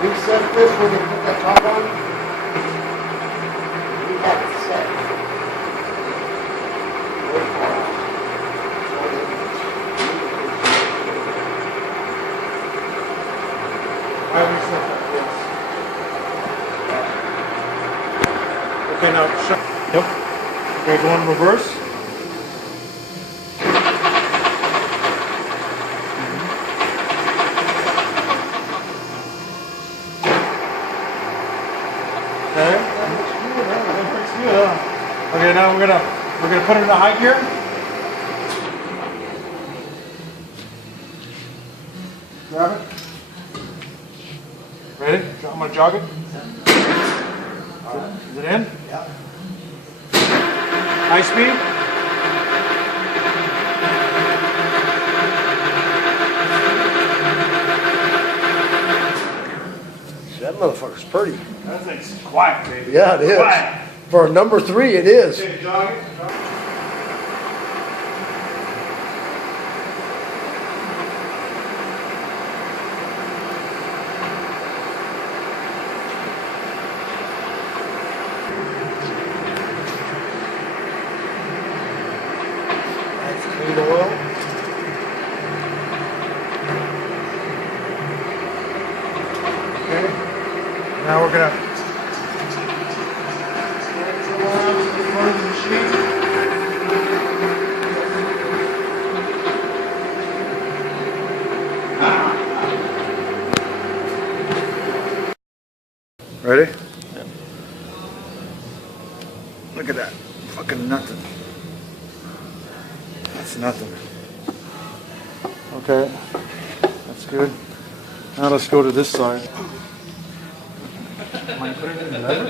Reset this when you put that top on. We have it set. I reset that, yes. Okay, now shut. Yep. Okay, go in reverse. Okay. Okay, now we're gonna put it in the high gear. Grab it. Ready? I'm gonna jog it. Is it in? Yeah. High speed. That motherfucker's pretty. That thing's quiet, baby. Yeah, it is. Quiet. For a number 3, it is. Okay, jog it. That's clean oil. Okay. Now we're gonna ready? Yeah. Look at that. Fucking nothing. That's nothing. Okay. That's good. Now let's go to this side. Am I putting it in the lever?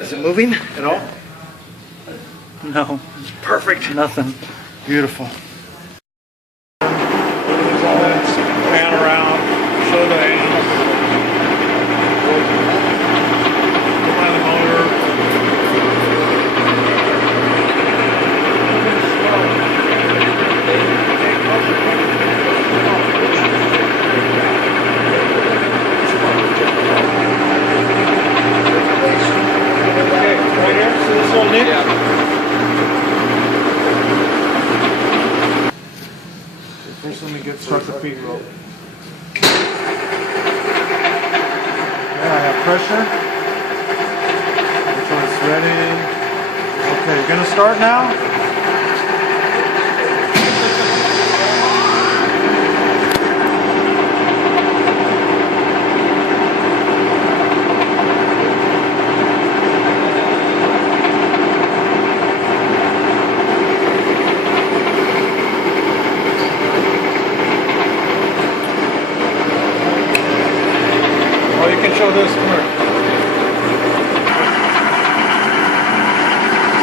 Is it moving at all? No, Perfect. nothing. Beautiful. Pan around. Show the hands. Come on the motor. Okay, right here. See this little nick? First, let me start the feet rope. Yeah, I have pressure. So it's ready. Okay, you're gonna start now? Oh, you can show this. Come here.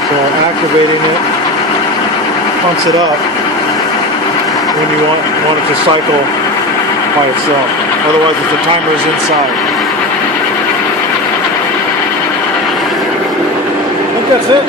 So activating it pumps it up when you want it to cycle by itself. Otherwise, if the timer is inside. I think that's it.